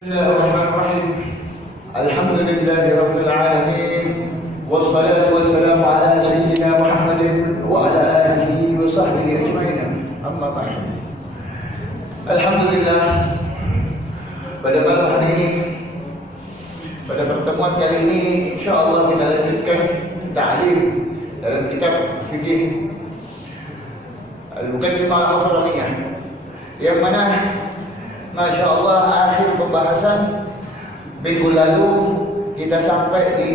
Bismillahirrahmanirrahim. Alhamdulillahi rabbil alamin. Wassalatu wassalamu ala sayyidina Muhammadin wa ala alihi wa sahbihi ajma'in. Amma ba'd. Alhamdulillah, pada malam hari ini, pada pertemuan kali ini, insyaallah kita lanjutkan ta'lim dalam kitab fikih Al-Muqaddimah Al-Awsaraniyah, yang mana Masya Allah akhir pembahasan minggu lalu kita sampai di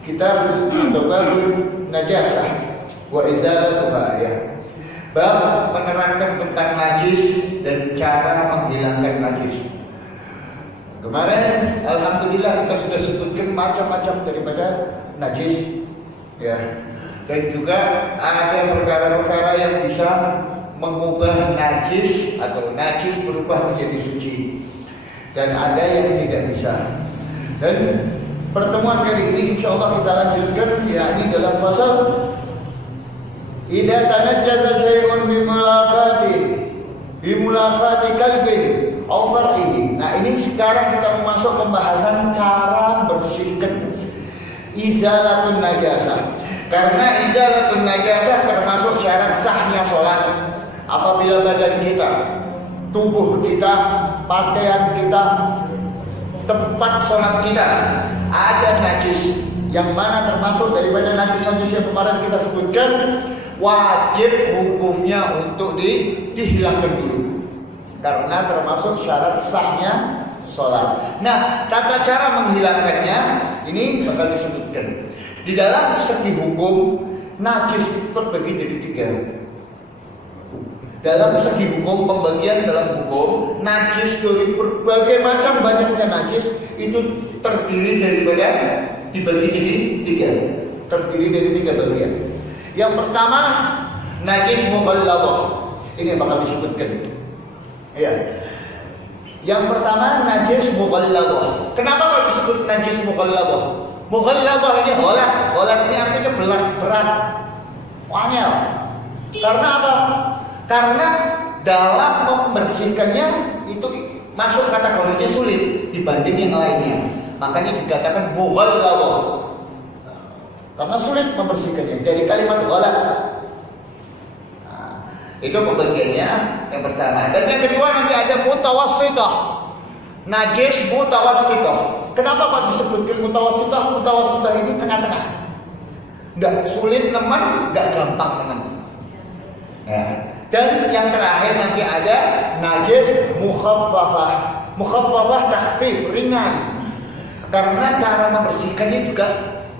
kitab Babul Najasah wa Izalatuha, ya. Bab menerangkan tentang najis dan cara menghilangkan najis. Kemarin alhamdulillah kita sudah sebutkan macam-macam daripada najis, ya. Dan juga ada perkara-perkara yang bisa mengubah najis atau najis berubah menjadi suci, dan ada yang tidak bisa. Dan pertemuan kali ini insyaallah kita lanjutkan, yakni dalam fasal idza tanajjasa syai'un bimulaqati kalbin aw far'ihi. Nah, ini sekarang kita masuk pembahasan cara bersihkan izalatun najasah. Karena izalatun najasah termasuk syarat sahnya sholat. Apabila badan kita, tubuh kita, pakaian kita, tempat sholat kita ada najis, yang mana termasuk daripada najis-najis yang kemarin kita sebutkan, wajib hukumnya untuk dihilangkan dulu, karena termasuk syarat sahnya sholat. Nah, tata cara menghilangkannya ini bakal disebutkan. Di dalam segi hukum, najis itu terbagi jadi tiga. Dalam segi hukum, pembagian dalam hukum, najis dari berbagai macam banyaknya najis itu terdiri daripada dibagi jadi tiga. Terdiri dari tiga bagian. Yang pertama, najis mughalladhah. Ini yang bakal disebutkan. Ya. Yang pertama, najis mughalladhah. Kenapa kok disebut najis mughalladhah? Mughalladhah ini ghalat ini artinya berat, wangel. Karena apa? Karena dalam membersihkannya itu masuk kategorinya sulit dibanding yang lainnya. Makanya dikatakan mughalladhah. Karena sulit membersihkannya. Dari kalimat ghalat. Nah, itu pembagiannya yang pertama. Dan yang kedua nanti ada mutawassithah. Najis mutawassithah. Kenapa kok disebutkan mutawassithah? Mutawassithah ini tengah-tengah. Enggak sulit nemen, enggak gampang nemen. Ya. Dan yang terakhir nanti ada najis mukhaffafah. Mukhaffafah takhfif, ringan. Karena cara membersihkannya juga,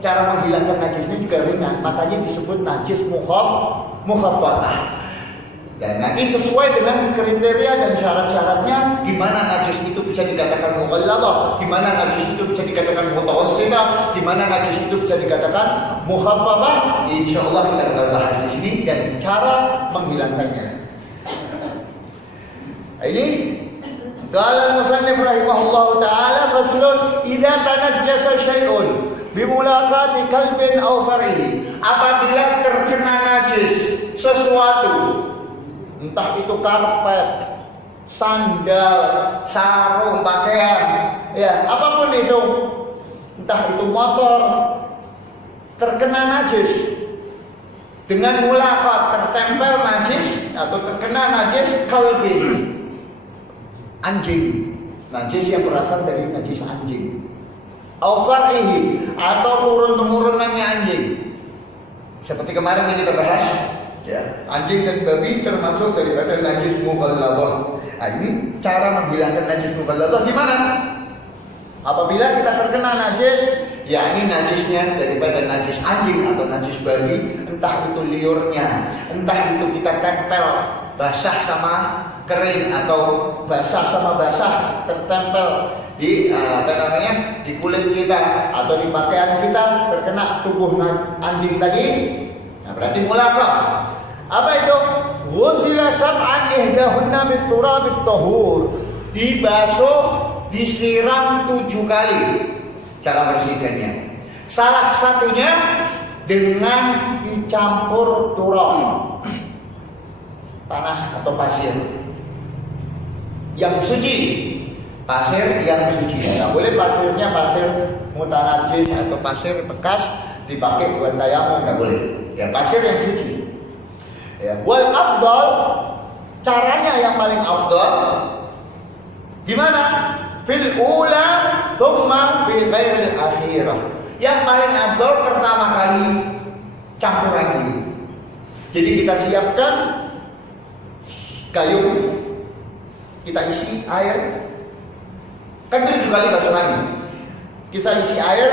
cara menghilangkan najisnya juga ringan. Makanya disebut najis mukhaffafah. Dan nanti sesuai dengan kriteria dan syarat-syaratnya, gimana najis itu bisa dikatakan mughalladhah, gimana najis itu bisa dikatakan mutawassithah, gimana najis itu bisa dikatakan mukhaffafah. Insyaallah kita akan bahas di sini dan cara menghilangkannya. Ini qala al-musannif rahimahullahu taala faslun idza tanajjasa syai'un bimulaqati kalbin aw far'ihi. Apabila terkena najis sesuatu, entah itu karpet, sandal, sarung, pakaian, ya apapun itu, entah itu motor, terkena najis dengan mulaqat, tertempel najis atau terkena najis kalbin, anjing, najis yang berasal dari najis anjing, aw far'ihi, atau turun-temurunannya anjing. Seperti kemarin yang kita bahas, ya, anjing dan babi termasuk daripada najis mughalladhah. Nah, ini cara menghilangkan najis mughalladhah gimana? Apabila kita terkena najis, yakni najisnya daripada najis anjing atau najis babi, entah itu liurnya, entah itu kita tempel basah sama kering atau basah sama basah tertempel di di kulit kita atau di pakaian kita, terkena tubuh anjing tadi. Nah, berarti mulaqah. Apa itu? Ghusila sab'an ihdahunna mit turabit tahur. Dibasuh, disiram 7 kali. Cara bersihkannya. Salah satunya dengan dicampur turab, tanah atau pasir yang suci. pasir yang suci. Nggak boleh pasirnya pasir mutanajis atau pasir bekas dipakai buat tayamum, nggak boleh. Ya pasir yang suci. Ya, wal afdal, caranya yang paling afdal gimana? Fil ula thumma fil ghairil akhirah. Yang paling afdal pertama kali campuran dulu. Jadi kita siapkan gayung, kita isi air. Kan 7 kali basuhan. Kita isi air.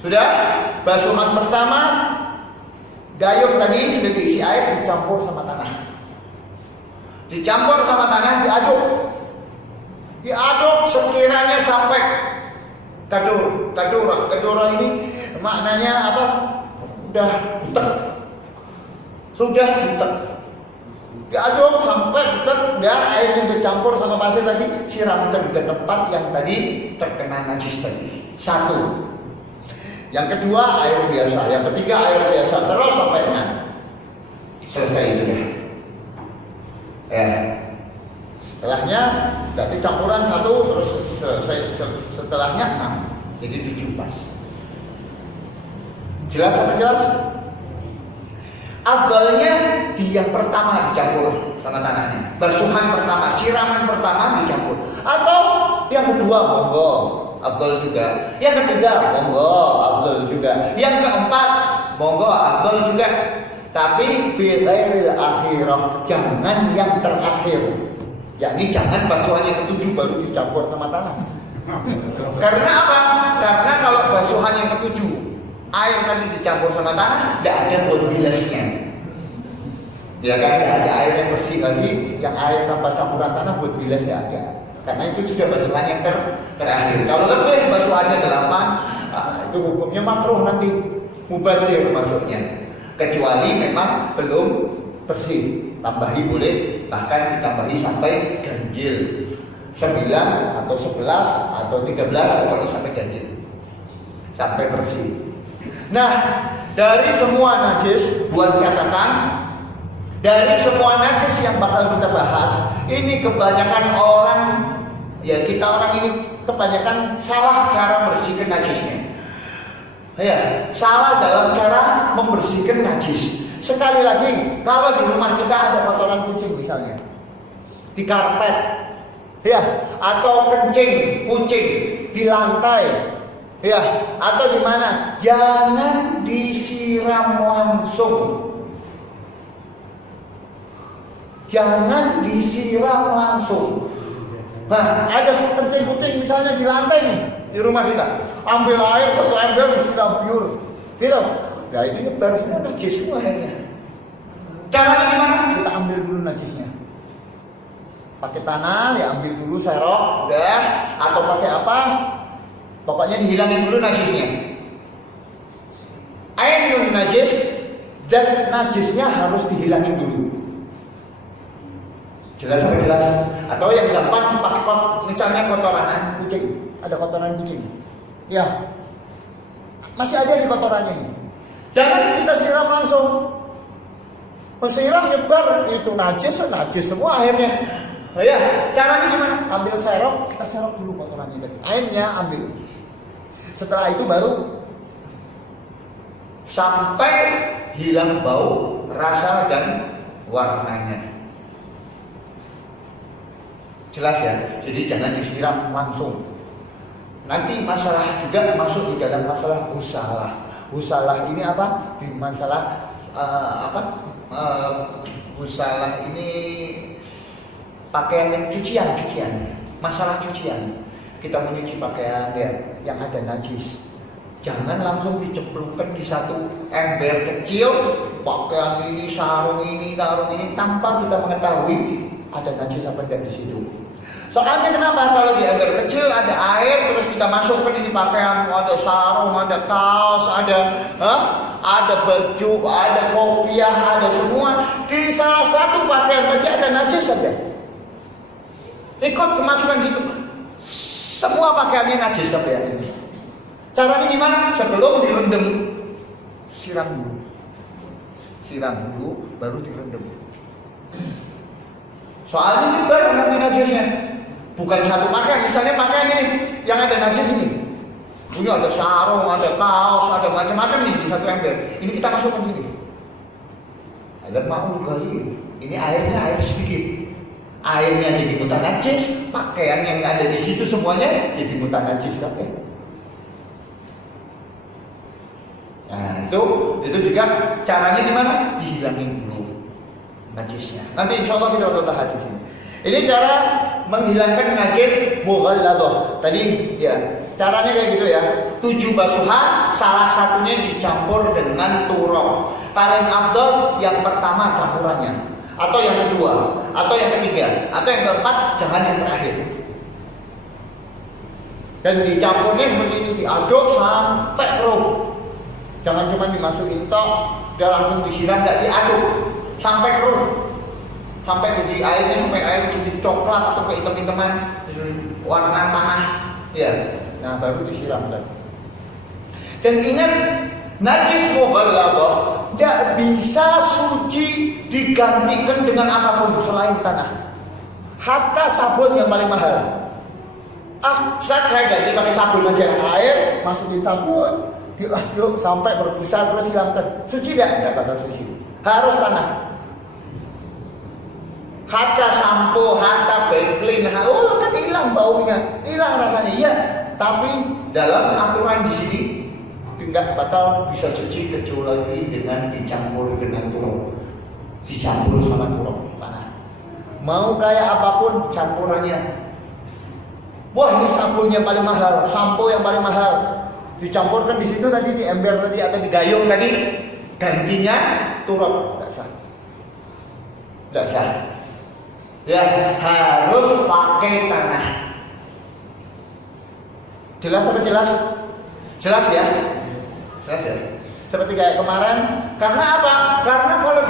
Sudah, basuhan pertama gayung tadi sudah diisi air, dicampur sama tanah. Dicampur sama tanah, diaduk. Diaduk sekiranya sampai kadura ini maknanya apa? Udah butek. Sudah butek. Diaduk sampai butek, ya air yang dicampur sama pasir tadi siramkan ke tempat yang tadi terkena najis tadi. 1. Yang kedua air biasa, yang ketiga air biasa, terus sampai 6. Selesai sudah. Ya. Setelahnya berarti campuran 1 terus setelahnya 6. Jadi 7 pas. Jelas apa jelas? Afdalnya di yang pertama dicampur sama tanahnya. Basuhan pertama, siraman pertama dicampur. Atau yang kedua monggo, afdal juga. Yang ketiga monggo, afdal juga. Yang keempat monggo, afdal juga. Tapi fi ghairil akhirah, jangan yang terakhir. Yakni jangan basuhan yang ke-7 baru dicampur sama tanah. Karena apa? Karena kalau basuhan yang ke-7 air tadi dicampur sama tanah, tidak ada bilasnya. Ya kan, tidak ada air yang bersih lagi, yang air tanpa campuran tanah buat bilas ya ada. Karena itu sudah basuhan yang terakhir. Kalau lebih basuhannya 8, itu hukumnya makruh nanti, mubazir masuknya. Kecuali memang belum bersih, tambahi boleh, bahkan ditambahi sampai ganjil 9 atau 11 atau 13, pokoknya sampai ganjil, sampai bersih. Nah, dari semua najis, buat catatan, dari semua najis yang bakal kita bahas, ini kebanyakan orang, ya kita orang ini kebanyakan salah cara membersihkan najisnya. Ya, salah dalam cara membersihkan najis. Sekali lagi, kalau di rumah kita ada kotoran kucing misalnya, di karpet, ya, atau kencing kucing di lantai, ya, atau di mana, jangan disiram langsung. Jangan disiram langsung. Nah, ada kencing kucing misalnya di lantai nih, di rumah kita, ambil air 1 ember disiram pure, gitu. Ya itu nyebar semua najis semua airnya. Caranya gimana? Kita ambil dulu najisnya. Pakai tanah, ya ambil dulu serok, udah. Atau pakai apa? Pokoknya dihilangin dulu najisnya. Ainun najis, dan najisnya harus dihilangin dulu. Jelas apa jelas? Atau yang gampang pakai misalnya kotoran kucing, ada kotoran kucing. Ya, masih ada di kotorannya ini. Jangan kita siram langsung. Siram nyebar itu najis semua airnya. Ya, caranya gimana? Ambil serok, kita serok dulu kotorannya tadi. Airnya ambil. Setelah itu baru sampai hilang bau, rasa dan warnanya. Jelas ya? Jadi jangan disiram langsung. Nanti masalah juga masuk di dalam masalah husalah. Husalah ini apa? Di masalah husalah ini pakaian cucian. Masalah cucian. Kita menyuci pakaian ya, yang ada najis. Jangan langsung diceplukkan di satu ember kecil, pakaian ini, sarung ini, tanpa kita mengetahui ada najis apa tidak di situ. Soalnya kenapa? Kalau di ember kecil ada air, terus kita masukkan ini pakaian, ada sarung, ada kaos, ada baju, ada kopiah, ada semua. Di salah satu pakaian tadi ada najis saja. Ikut kemasukan situ. Semua pakaiannya najis pakaian ini. Caranya gimana? Sebelum direndam, siram dulu, baru direndam. Soalnya nyebar nanti najisnya. Bukan satu pakaian, misalnya pakaian ini yang ada najis ini. Ini ada sarung, ada kaos, ada macam-macam nih di satu ember. Ini kita masukkan sini. Ada mau kali. Ini airnya air sedikit. Airnya jadi mutan najis, pakaian yang ada di situ semuanya jadi mutan najis tapi. Nah, itu juga caranya gimana? Dihilangin dulu najisnya. Nanti insya Allah kita akan bahas di sini. Ini cara menghilangkan najis mughalladah. Tadi ya, caranya kayak gitu ya. 7 basuhan, salah satunya dicampur dengan turab. Paling afdal yang pertama campurannya, atau yang kedua, atau yang ketiga, atau yang keempat, jangan yang terakhir. Dan dicampurnya seperti itu, diaduk sampai keruh. Jangan cuma dimasukin tok, udah langsung disiram, tidak diaduk sampai keruh. Sampai jadi airnya, sampai air jadi coklat atau kehitam-hitaman warna tanah ya, nah baru disiram lagi. Dan ingat, najis mughalladah tidak bisa suci digantikan dengan apapun selain tanah. Hatta sabun yang paling mahal, saya ganti pakai sabun aja, air masukin sabun, diaduk sampai berbusa terus siramkan, suci tidak bakal suci, harus tanah. Hatta sampo, hatta backclean, kan hilang baunya, hilang rasanya, ya. Tapi dalam aturan di sini tidak bakal bisa suci kecuali dengan dicampur dengan turab, dicampur sama turab tanah. Mau kayak apapun campurannya. Wah, ini sabunnya paling mahal, sampo yang paling mahal, dicampurkan di situ tadi di ember tadi atau di gayung tadi, gantinya turab, tidak sah, tidak sah. Ya, harus pakai tanah. Jelas apa jelas? Jelas ya? Jelas ya? Seperti kayak kemarin. Karena apa? Karena kalau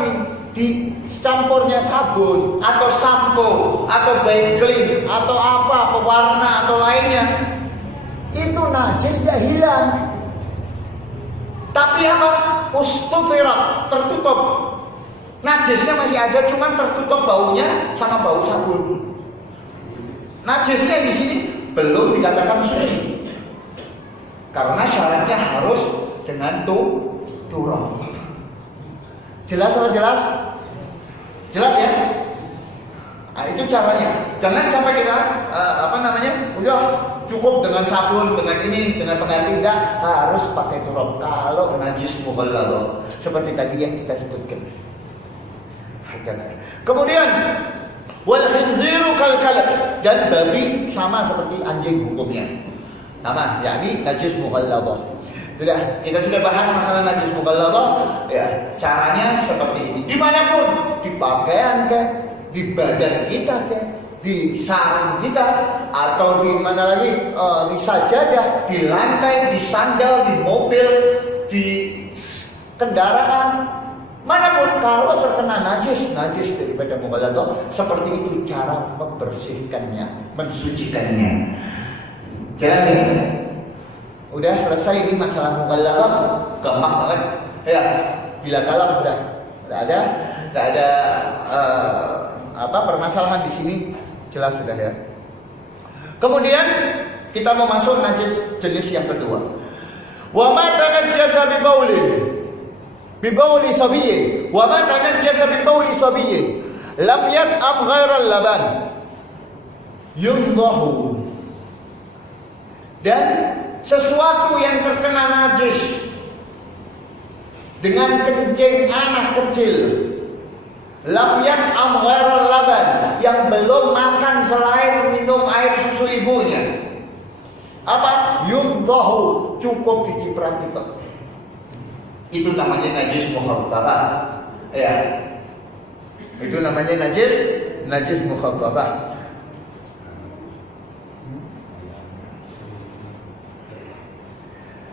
di campurnya sabun atau sampo atau backclean atau apa, pewarna atau lainnya, itu najis gak hilang. Tapi apa? Ustutirat, tertutup. Najisnya masih ada, cuman tertutup baunya sama bau sabun. Najisnya di sini belum dikatakan suci, karena syaratnya harus dengan turab. Jelas apa jelas? Jelas ya? Nah, itu caranya. Jangan sampai kita udah cukup dengan sabun, dengan ini, dengan pengganti, tidak, harus pakai turab. Kalau najis mughalladah seperti tadi yang kita sebutkan. Kemudian wal khinziru kal kalb, dan babi sama seperti anjing hukumnya. Sama, yakni najis mughalladah. Kita sudah bahas masalah najis mughalladah ya, caranya seperti ini. Dimanapun, di pakaian ke, di badan kita ke, di sarung kita, atau di mana lagi, di sajadah, di lantai, di sandal, di mobil, di kendaraan, manapun, kalau terkena najis daripada mughalladah, seperti itu cara membersihkannya, mensucikannya. Jelas ya? Udah selesai ini masalah mughalladah, gampang banget. Ya, bila kalam udah ada permasalahan di sini, jelas sudah ya. Kemudian kita mau masuk najis jenis yang kedua. Wa ma tanajjasa bi baulin, bibauli sabiyyin, wa ma tanajjasa bibauli sabiyyin lam yat'am ghairal laban yundahu. Dan sesuatu yang terkena najis dengan kencing anak kecil, lam yat'am ghairal laban, yang belum makan selain minum air susu ibunya, apa? Yundahu, cukup diciprati itu. Itu namanya najis mukhaffafah. Ya. Itu namanya najis mukhaffafah.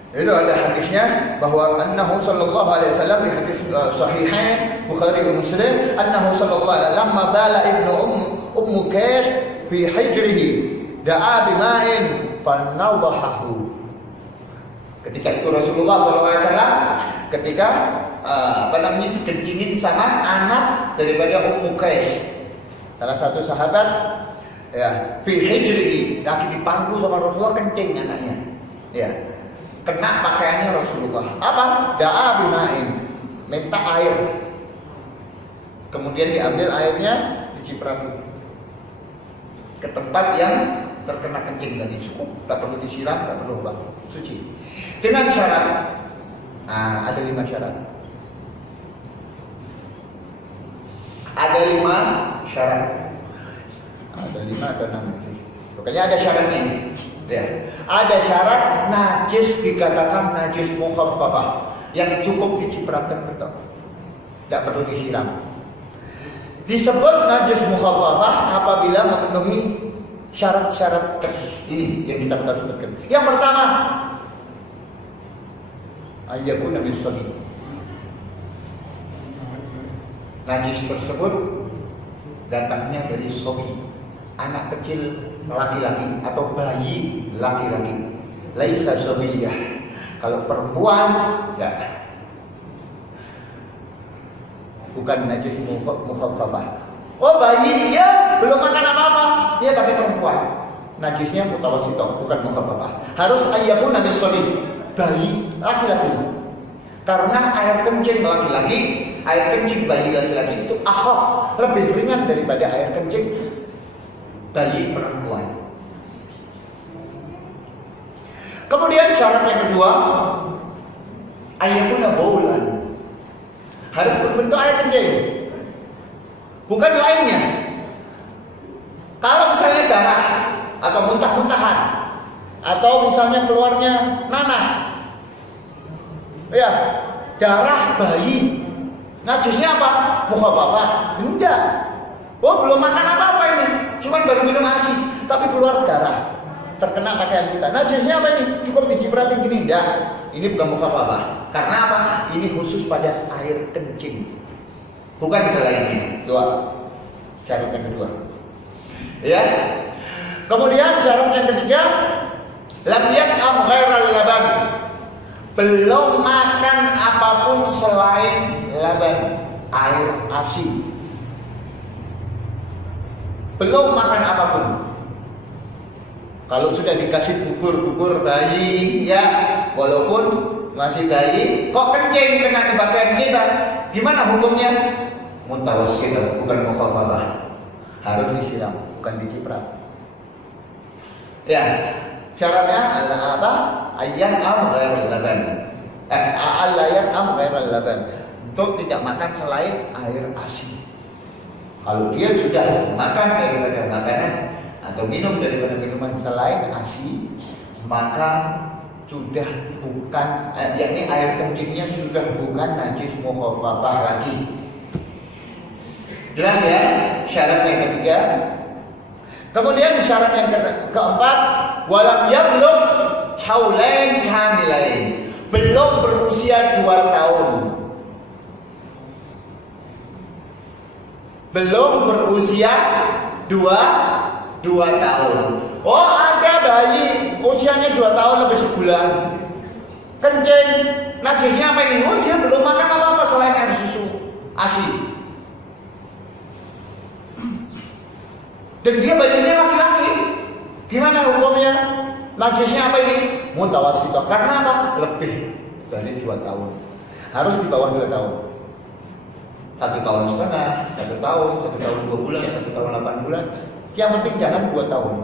Itu ada hadisnya bahwa annahu sallallahu alaihi wasallam, di hadis sahihain Bukhari dan Muslim, annahu sallallahu alaihi wasallam lamma bala ibnu ummu Qais fi hijrihi da'a bima'in fanawdahahu. Ketika itu Rasulullah SAW ketika dikencingin sama anak daripada Ummu Qais, Salah satu sahabat ya, fi hijri, lagi dipangku sama Rasulullah, kencing anaknya. Ya. Kena pakaiannya Rasulullah. Apa? Da'a bima'in, minta air. Kemudian diambil airnya, diciprati ke tempat yang terkena kencing tadi, cukup, tak perlu disiram, tak perlu ubah, suci. Dengan syarat, ada 5 syarat. Ada 5 syarat. Ada 5 atau 6. Pokoknya ada syaratnya ini. Ya. Ada syarat najis dikatakan najis mukhaffafah, yang cukup dicipratkan betul, tidak perlu disiram. Disebut najis mukhaffafah apabila memenuhi syarat-syarat ini yang kita akan sebutkan. Yang pertama, ayyakuna min sabi. Najis tersebut datangnya dari sabi, anak kecil laki-laki atau bayi laki-laki. Laisa sabiyah. Kalau perempuan enggak. Bukan najis mukhaffafah. Oh, bayi ya belum makan apa-apa, ya tapi perempuan. Najisnya mutawassithah, bukan mukhaffafah. Harus ayyakuna min sabi, bayi laki-laki. Karena air kencing laki-laki, air kencing bayi laki-laki itu akhaf, lebih ringan daripada air kencing bayi perempuan. Kemudian syarat yang kedua, ayyakuna baulan. Harus berbentuk air kencing, bukan lainnya. Kalau misalnya darah atau muntah-muntahan, atau misalnya keluarnya nanah, ya darah bayi, najisnya apa? Mukhaffafah? Enggak. Oh, belum makan apa-apa ini, cuman baru minum ASI, tapi keluar darah, terkena pakaian kita. Najisnya apa ini? Cukup dicipratin gini, enggak. Ini bukan mukhaffafah. Karena apa? Ini khusus pada air kencing, bukan selainnya. Dua syarat yang kedua. Ya. Kemudian syarat yang ketiga, lam yat'am ghairal laban. Belum makan apapun selain laban, air ASI. Belum makan apapun. Kalau sudah dikasih bubur bayi, ya walaupun masih bayi, kok kencing kena di pakaian kita, gimana hukumnya? Mutawassithah, bukan mukhaffafah. Harus disiram, bukan diciprat. Ya, syaratnya adalah apa? Ayyam ghairal laban. Al-layam ghairal laban. Untuk tidak makan selain air ASI. Kalau dia sudah makan daripada makanan atau minum daripada minuman selain ASI, maka sudah bukan, yakni air kencingnya sudah bukan najis mukhaffafah lagi. Jelas ya? Syarat yang ketiga. Kemudian syarat yang keempat, walam yablugh haulain kamilain. Belum berusia 2 tahun. Belum berusia 2 tahun. Oh, ada bayi usianya 2 tahun lebih sebulan, kencing, najisnya apa ini? Oh, dia belum makan apa-apa selain air susu ASI. Dan dia bayinya laki-laki. Gimana hukumnya? Najisnya apa ini? Mutawassithah. Karena apa? Lebih dari 2 tahun. Harus di bawah 2 tahun. 1 tahun setengah, 1 tahun, 1 tahun 2 bulan, 1 tahun 8 bulan. Yang penting jangan 2 tahun.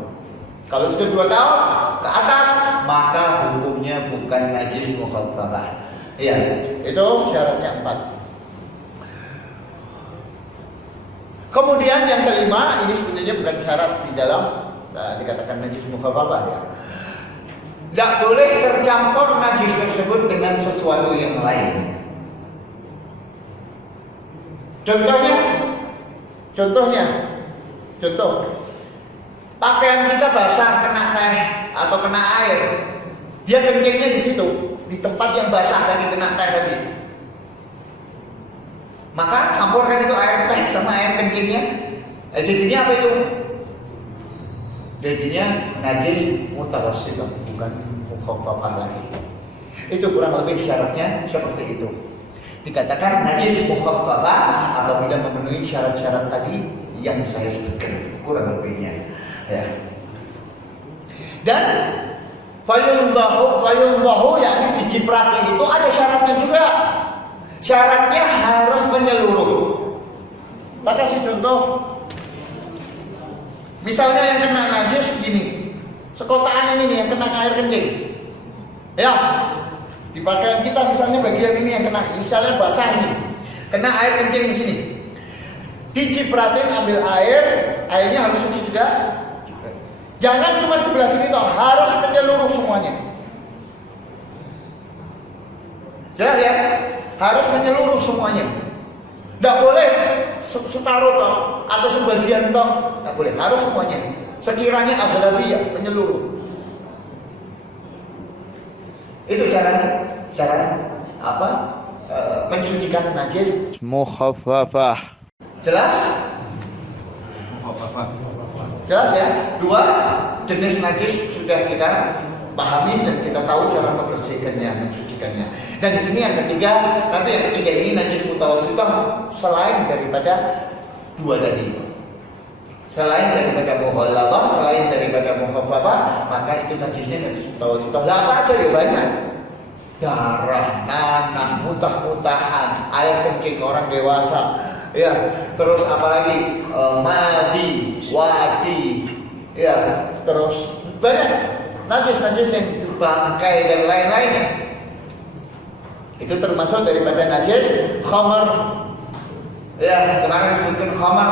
Kalau sudah 2 tahun ke atas, maka hukumnya bukan najis mukhaffafah. Iya, itu syaratnya 4. Kemudian yang kelima, ini sebenarnya bukan syarat di dalam dikatakan najis mukhaffafah ya. Tidak boleh tercampur najis tersebut dengan sesuatu yang lain. Contoh, pakaian kita basah kena teh atau kena air, dia kencingnya di situ, di tempat yang basah tadi kena teh tadi. Maka campurkan itu air teh sama air kencingnya, jadinya apa itu? Jadinya najis mutawassithah, bukan mukhaffafah lagi. Itu kurang lebih syaratnya seperti itu. Dikatakan najis mukhaffafah apabila memenuhi syarat-syarat tadi yang saya sebutkan kurang lebihnya. Ya. Dan fayundahu yakni diciprati itu ada syaratnya juga. Syaratnya harus menyeluruh. Tak kasih contoh. Misalnya yang kena najis gini, sekotaan ini nih yang kena air kencing. Ya, di pakaian kita misalnya bagian ini yang kena, misalnya basah ini, kena air kencing di sini. Dicipratin, ambil air, airnya harus suci juga. Jangan cuma sebelah sini toh, harus menyeluruh semuanya. Jelas ya? Harus menyeluruh semuanya. Tidak boleh separuh toh atau sebagian toh, tidak boleh. Harus semuanya. Sekiranya aghlabiyah menyeluruh. Itu cara apa? Mensucikan najis. Mukhaffafah. Jelas? Jelas ya? Dua jenis najis sudah kita pahami dan kita tahu cara membersihkannya, mensucikannya. Dan ini yang ketiga, nanti yang ketiga ini najis mutawassithah selain daripada dua tadi. Selain daripada mughalladhah, selain daripada mukhaffafah, maka itu najisnya najis mutawassithah. Lah apa aja ya banyak. Darah, nanah, mutah-mutahan, air kencing orang dewasa. Ya, terus apalagi madi, wadi, ya, terus banyak najis-najis yang bangkai dan lain-lainnya. Itu termasuk daripada najis khamar. Ya, kemarin disebutkan khamar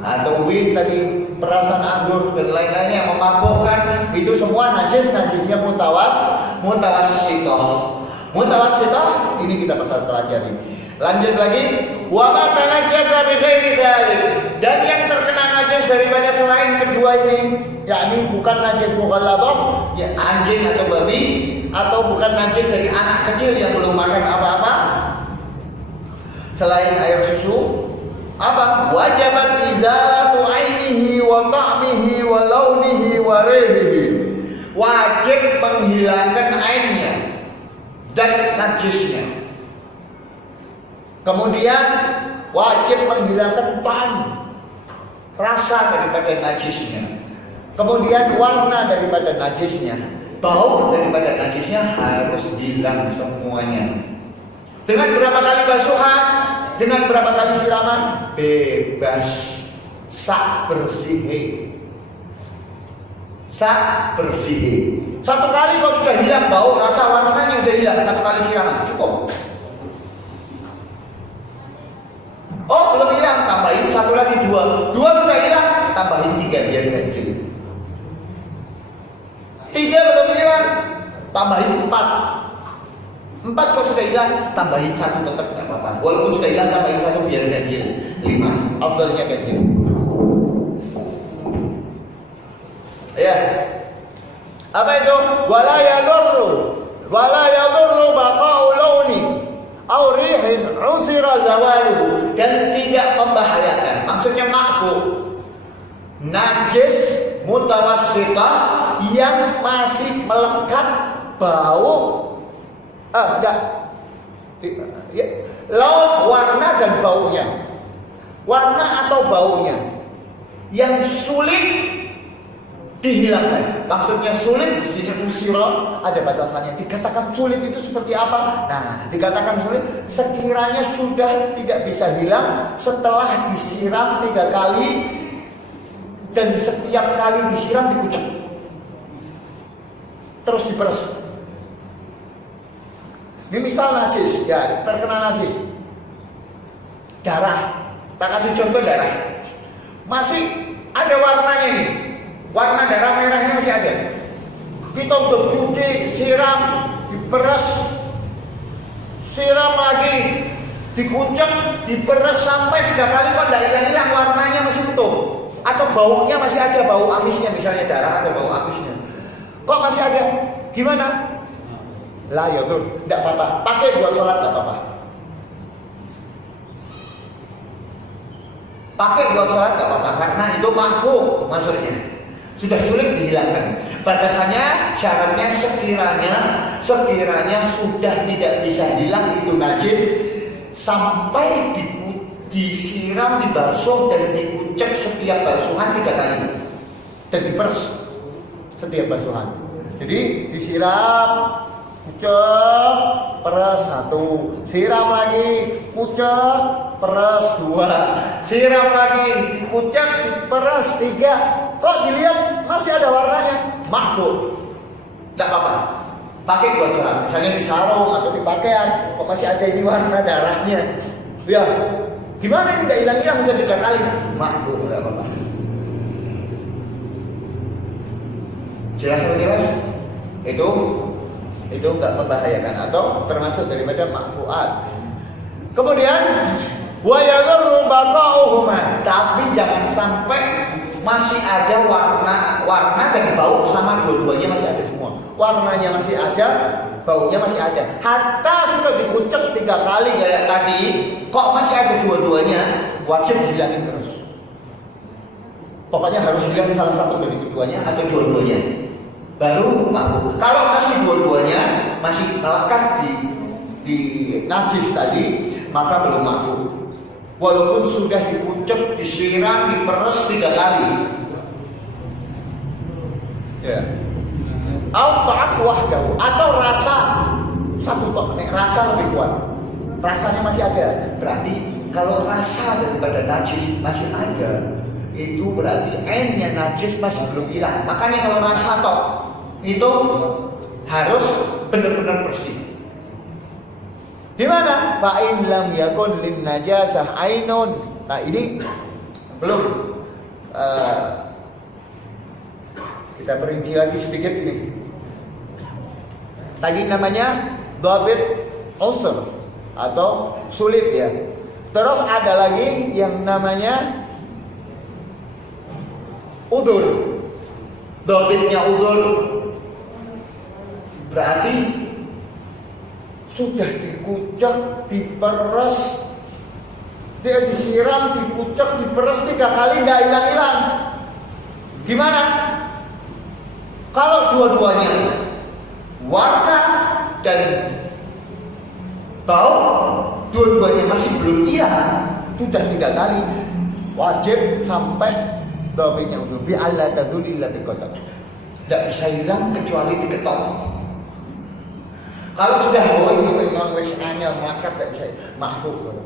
atau win tadi, perasan anggur dan lain-lainnya yang memabukkan, itu semua najisnya mutawassithah. Mutawassithah ini kita bakal pelajari. Lanjut lagi, wa ma tanajjasa bi ghairi dzalik, dan yang terkena najis daripada selain kedua ini, yakni bukan najis mughalladhah, ya anjing atau babi, atau bukan najis dari anak kecil yang belum makan apa-apa selain air susu, apa? Wajabat izalatu ainihi wa ta'mihi wa launihi wa rihihi. Wajib menghilangkan ainnya dan najisnya. Kemudian wajib menghilangkan rasa daripada najisnya. Kemudian warna daripada najisnya, bau daripada najisnya harus hilang semuanya. Dengan berapa kali basuhan, dengan berapa kali siraman, bebas. Sak bersih. Sak bersih. Satu kali kalau sudah hilang bau, rasa, warnanya sudah hilang, satu kali siraman cukup. Oh belum hilang, tambahin satu lagi dua sudah hilang, tambahin tiga biar ganjil. Tiga belum hilang, tambahin empat kalau sudah hilang, tambahin satu tetap tidak apa-apa. Walaupun sudah hilang, tambahin satu biar ganjil. 5, afdalnya ganjil. Ya, apa itu? Wala yadurru baqa'u launi aw rihin usira zawaluhu, dan tidak membahayakan. Maksudnya makruh. Najis mutawassithah yang masih melekat bau, laut, warna dan baunya, warna atau baunya yang sulit dihilangkan. Maksudnya sulit di sini usira ada batasannya. Dikatakan sulit itu seperti apa? Nah, dikatakan sulit sekiranya sudah tidak bisa hilang setelah disiram 3 kali dan setiap kali disiram dikucek, terus diperes. Ini misal najis, ya terkena najis, darah. Tak kasih contoh darah, masih ada warnanya nih. Warna darah merahnya masih ada. Kita untuk cuci, siram, diperes, siram lagi, dikucek, diperes sampai 3 kali kok tidak hilang-hilang, warnanya masih utuh. Atau baunya masih ada, bau amisnya misalnya darah atau bau amisnya. Kok masih ada? Gimana? Lah ya tuh, tidak apa-apa. Pakai buat sholat tidak apa-apa. Pakai buat sholat tidak apa-apa karena itu makruh maksudnya. Sudah sulit dihilangkan. Batasannya, syaratnya sekiranya sudah tidak bisa hilang itu najis sampai disiram, dibasuh dan dikucek setiap basuhan 3 kali dan diperes setiap basuhan. Jadi disiram, kucek, peres 1, siram lagi, kucek, peres 2, siram lagi, kucek, peres 3. Kok dilihat masih ada warnanya? Makruh. Tidak apa-apa. Pakai buat sholat, misalnya di sarung atau di pakaian, kok masih ada ini warna darahnya. Ya, gimana ini tidak hilang-hilang udah 3 kali? Makruh, tidak apa-apa. Jelas atau jelas? Itu nggak membahayakan atau termasuk daripada makfuat. Kemudian wa yaghurru baqa'uhuma, tapi jangan sampai masih ada warna dan bau sama dua-duanya masih ada semua. Warnanya masih ada, baunya masih ada. Hatta sudah dikucek 3 kali kayak tadi, kok masih ada dua-duanya, wajib dihilangin terus. Pokoknya harus hilang salah satu dari keduanya atau dua-duanya. Baru makruh. Kalau masih dua-duanya masih melekat di najis tadi, maka belum makruh. Walaupun sudah dikucek, disiram, diperes 3 kali. Ya. Atau rasa satu tok, rasa lebih kuat. Rasanya masih ada. Berarti kalau rasa daripada najis masih ada, itu berarti ainnya najis masih belum hilang. Makanya kalau rasa tok itu harus benar-benar bersih. Gimana? Fa'in lam yakun lin najasah ainun. Nah ini belum kita perinci lagi sedikit ini. Tadi namanya dhabit usr atau sulit ya. Terus ada lagi yang namanya udzur. Dhabitnya udzur berarti sudah dikucek, diperes, dia disiram, dikucek, diperes 3 kali tidak hilang-hilang. Gimana? Kalau dua-duanya warna dan bau, dua-duanya masih belum hilang, sudah 3 kali, wajib sampai dhabitnya udzur. Bi alla tazuli illa bi qatar. Tidak bisa hilang kecuali diketok. Kalau sudah bawa itu memang wesanya melekat tidak bisa makruh.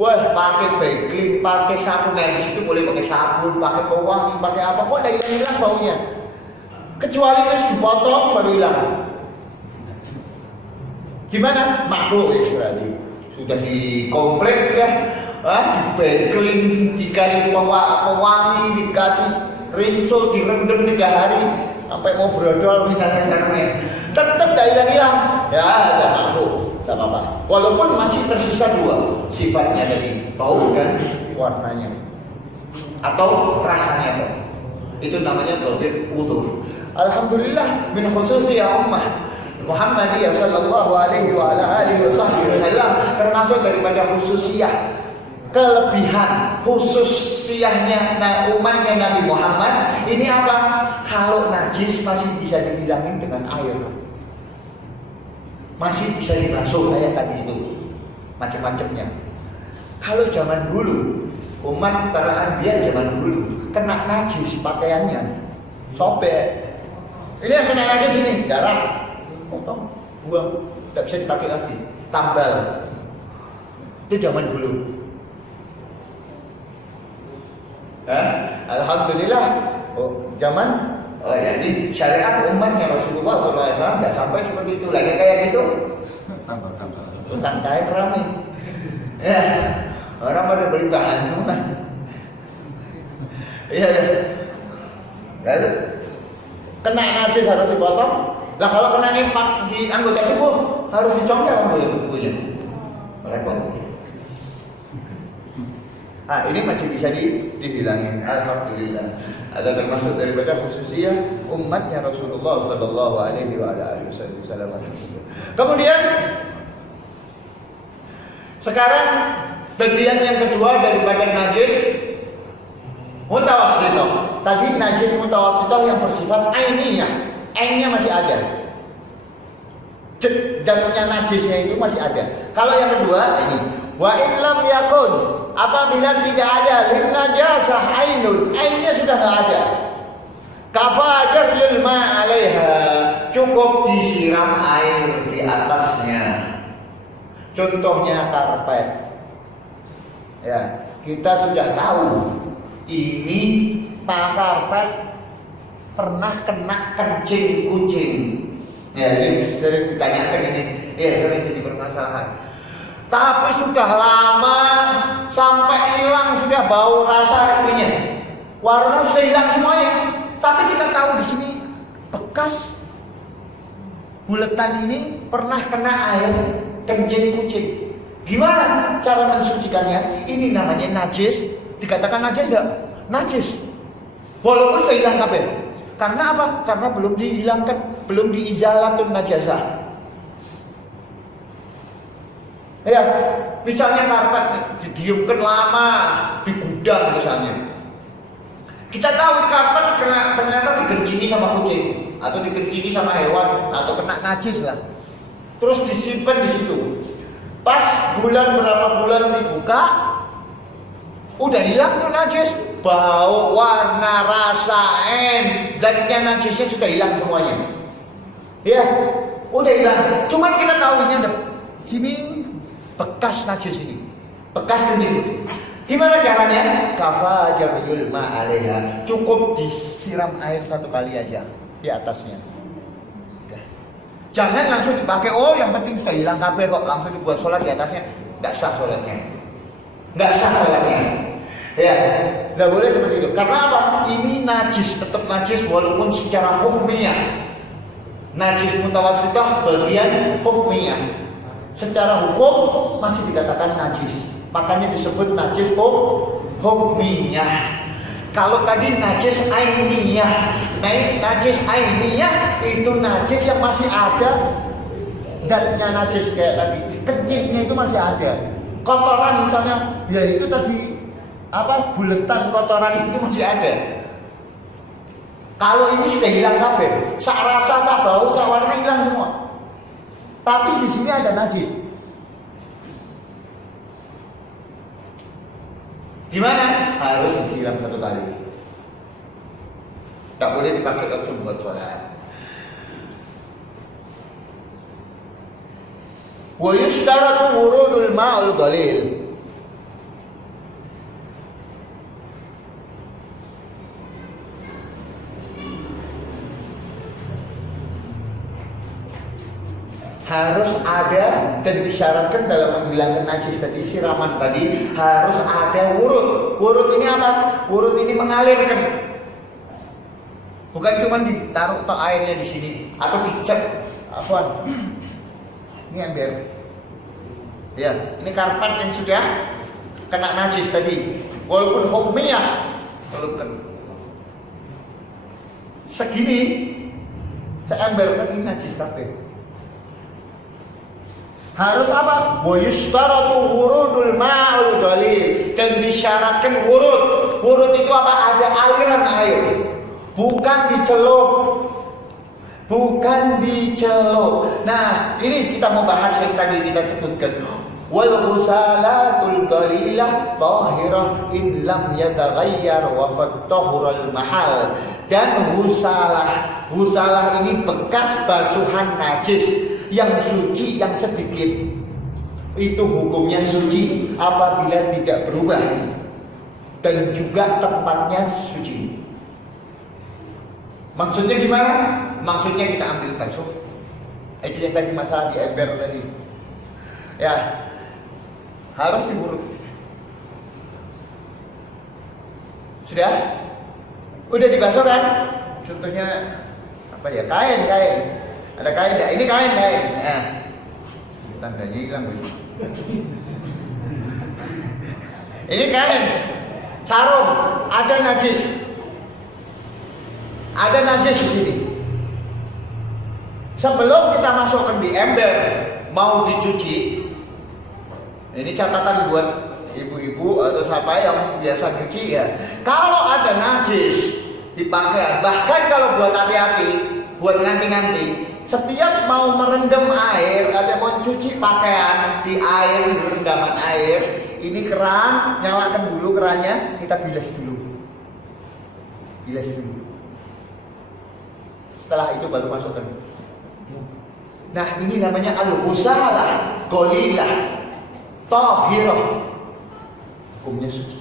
Wah, pakai backclean, pakai sabun, nah di situ boleh pakai sabun, pakai pewangi, pakai apa, kok tidak hilang baunya. Kecuali itu dipotong baru hilang. Gimana? Makruh ya sudah dikompleks sudah, di backclean, dikasih pewangi, dikasih rinso, direndam 3 hari. Sampai mau brodol misalnya sekarang tetap tidak hilang-hilang, ya tidak makruh, tidak apa-apa. Walaupun masih tersisa 2 sifatnya dari bau dan warnanya atau rasanya, itu namanya dhabit udzur. Alhamdulillah min khususiyah ummah Muhammadiyah sallallahu alaihi wa ala alihi wasallam, termasuk daripada khususiyah, kelebihan khususiyahnya umatnya Nabi Muhammad ini apa? Kalau najis masih bisa dihilangin dengan air, masih bisa dibasuh kayak tadi itu macam-macamnya. Kalau zaman dulu umat para anbiya zaman dulu kena najis pakaiannya sobek, ini yang kena najis ini darah, potong, buang, tidak bisa dipakai lagi, tambal. Itu zaman dulu. Alhamdulillah zaman jadi syariat umatnya Rasulullah SAW tidak sampai seperti itu. Lagi kayak gitu santai ramai ya, orang pada beli bahan semua ya. Lalu kena najis harus dipotong. Lah kalau kena nimpak di anggota tubuh harus dicongkel anggota tubuhnya, repot. Ini masih bisa dihilangin, alhamdulillah. Ada termasuk daripada khususiyah umatnya Rasulullah sallallahu alaihi wasallam. Kemudian sekarang bagian yang kedua daripada najis mutawassithah. Tadi najis mutawassithah yang bersifat ainiyah, ainnya masih ada. Jedaknya najisnya itu masih ada. Kalau yang kedua ini Wa illam yakun, apabila tidak ada lin najasah ainun, ainnya sudah tidak ada. Kafa jarjul ma 'alaiha, cukup disiram air di atasnya. Contohnya karpet. Ya, kita sudah tahu ini karpet pernah kena kencing kucing. Ya, ini sering ditanyakan ini. Ya, sering jadi permasalahan. Tapi sudah lama sampai hilang sudah bau rasa ininya. Warna sudah hilang semuanya. Tapi kita tahu di sini bekas buletan ini pernah kena air kencing kucing. Gimana cara mensucikannya? Ini namanya najis. Dikatakan najis enggak? Najis. Walaupun sudah hilang kabeh. Karena apa? Karena belum dihilangkan, belum diizalatun najasah. Ya, misalnya karpet didiamkan lama di gudang misalnya. Kita tahu karpet ternyata dikencini sama kucing atau dikencini sama hewan atau kena najis lah. Terus disimpan di situ. Pas berapa bulan dibuka, udah hilang tuh najis, bau, warna, rasa, zatnya najisnya sudah hilang semuanya. Ya, udah hilang. Cuman kita tahu ini ada sini bekas najis ini, bekas kencing putih. Gimana caranya? Kafa jarjul ma 'alaiha, cukup disiram air 1 kali aja di atasnya. Udah. Jangan langsung dipakai. Oh, yang penting sudah hilang kabeh kok, langsung dibuat sholat di atasnya. Nggak sah sholatnya. Nggak sah sholatnya. Ya, nggak boleh seperti itu. Karena apa? Ini najis, tetap najis walaupun secara hukmiyah. Najis mutawassithah bagian hukmiyah. Secara hukum masih dikatakan najis. Makanya disebut najis hukmiyah. Kalau tadi najis ainiyah, najis ainiyah itu najis yang masih ada zatnya najis kayak tadi. Kencingnya itu masih ada. Kotoran misalnya, ya itu tadi apa buletan kotoran itu masih ada. Kalau ini sudah hilang kabeh, sak rasa, sak bau, sak warna hilang semua. Tapi di sini ada najis. Gimana? Harus disiram 1 kali. Tak boleh dipakai langsung buat sholat. Wa yushtaratu wurudul ma'ul qalil. Harus ada dan disyaratkan dalam menghilangkan najis tadi siraman tadi harus ada wurud. Wurud ini apa? Wurud ini mengalirkan. Bukan cuma ditaruh tok airnya di sini atau dicek. Afwan. Ini ember. Ya, ini karpet yang sudah kena najis tadi. Walaupun hukmiyah, walaupun segini seember tadi najis kabeh. Harus apa? Wa yushtaratu wurudul ma'ul qalil, dan disyaratkan wurud. Wurud itu apa? Ada aliran air. Bukan dicelup. Bukan dicelup. Nah, ini kita mau bahas yang tadi kita sebutkan. Wal ghusalatul qalilah tahirah in lam yataghayyar wa fattahurul mahal. Dan husalah ini bekas basuhan najis yang suci, yang sedikit. Itu hukumnya suci apabila tidak berubah dan juga tempatnya suci. Maksudnya gimana? Maksudnya kita ambil basuh. Itu yang tadi masalah di ember tadi. Ya, harus diurut. Sudah? Udah dibasuh kan? Contohnya apa ya? Kain. Ada kain enggak? Ini kain. Nah. Tandanya hilang, guys. Ini kain. Sarung, ada najis. Ada najis di sini. Sebelum kita masukkan di ember, mau dicuci. Ini catatan buat ibu-ibu atau siapa yang biasa cuci ya. Kalau ada najis di pakaian, bahkan kalau buat hati-hati, buat nganti-nganti, setiap mau merendam air, ada mau cuci pakaian di air, di rendaman air, ini keran, nyalakan dulu kerannya, kita bilas dulu. Bilas dulu. Setelah itu baru masukkan. Nah, ini namanya al-ghusalah, golilah, tahirah. Hukumnya suci.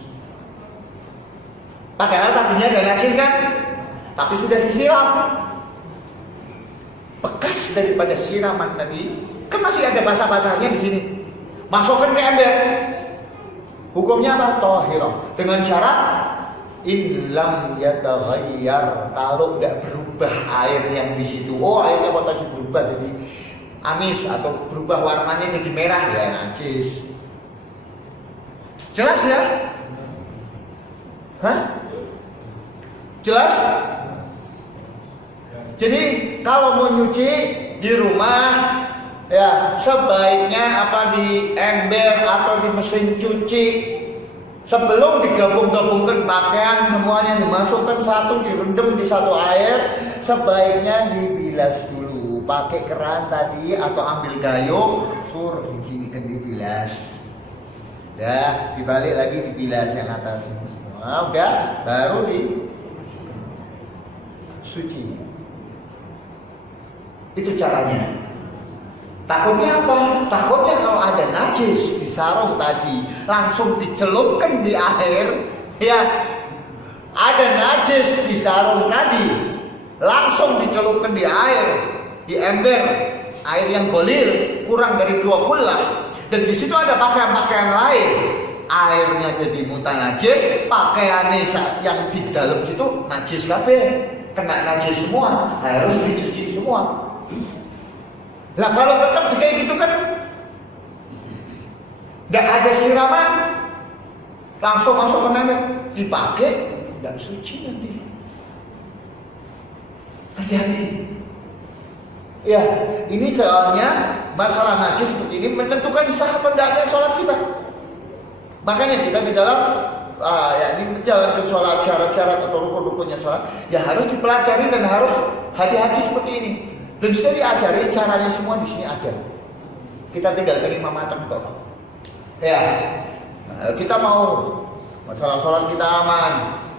Padahal tadinya ada najis kan? Tapi sudah disiram. Bekas daripada siraman tadi, kan masih ada basah-basahnya di sini. Masukkan ke ember. Hukumnya apa? Tahirah. Dengan syarat in lam yataghayyar, kalau tidak berubah air yang di situ. Oh, airnya kok tadi berubah jadi amis atau berubah warnanya jadi merah, ya najis. Jelas ya? Hah? Jelas? Jadi kalau mau nyuci di rumah, ya sebaiknya apa di ember atau di mesin cuci. Sebelum digabung-gabungkan pakaian semuanya dimasukkan satu, direndam di satu air, sebaiknya dibilas dulu. Pakai keran tadi atau ambil gayung, sur di sini kan dibilas. Ya, dibalik lagi dibilas yang atas. Nah, udah, baru suci. Itu caranya. Takutnya apa? Takutnya kalau ada najis di sarung tadi, langsung dicelupkan di air, ya. Ada najis di sarung tadi, langsung dicelupkan di air, di ember, air yang golil kurang dari 2 kullah. Dan di situ ada pakaian-pakaian lain, airnya jadi mutan najis, pakaiannya yang di dalam situ najis kabeh, kena najis semua, harus dicuci semua. Nah kalau tetap kayak gitu kan, nggak ada siraman, langsung masuk ke ember, dipakai, nggak suci nanti. Hati-hati. Ya, ini soalnya masalah najis seperti ini menentukan sah atau tidaknya sholat kita. Makanya kita di dalam ya ini menjalankan sholat, syarat-syarat atau rukun-rukunnya sholat, ya harus dipelajari dan harus hati-hati seperti ini. Dan sudah diajari caranya semua di sini ada. Kita tinggal terima matang kok. Ya, kita mau masalah sholat kita aman,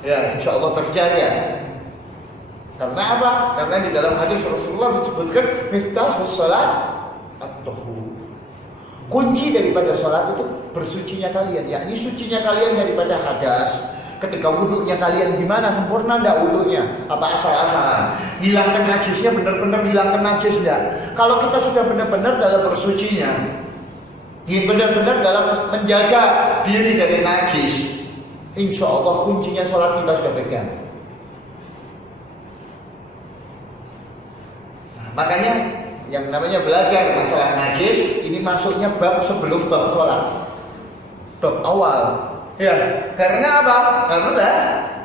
ya insya Allah terjaga. Karena apa? Karena di dalam hadis Rasulullah disebutkan miftahus salat at-tahur. Kunci daripada salat itu bersucinya kalian, yakni sucinya kalian daripada hadas. Ketika wudhunya kalian gimana? Sempurna enggak wudhunya? Apa asal-asalan? Hilangkan najisnya, benar-benar hilangkan najis enggak? Kalau kita sudah benar-benar dalam bersucinya, benar-benar dalam menjaga diri dari najis, insya Allah kuncinya salat kita sudah pegang. Makanya yang namanya belajar masalah najis ini masuknya bab sebelum bab sholat, bab awal. Ya, karena apa? Karena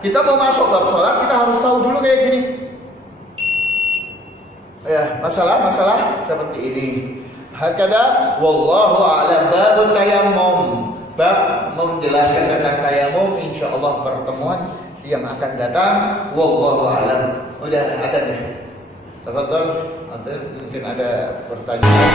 kita mau masuk bab sholat kita harus tahu dulu kayak gini. Ya, masalah seperti ini. Hakada wallahu a'lam bab tayammum. Bab menjelaskan tentang tayammum insyaallah pertemuan yang akan datang. Wallahu a'lam. Udah ada deh. Tafadhol, mungkin ada pertanyaan.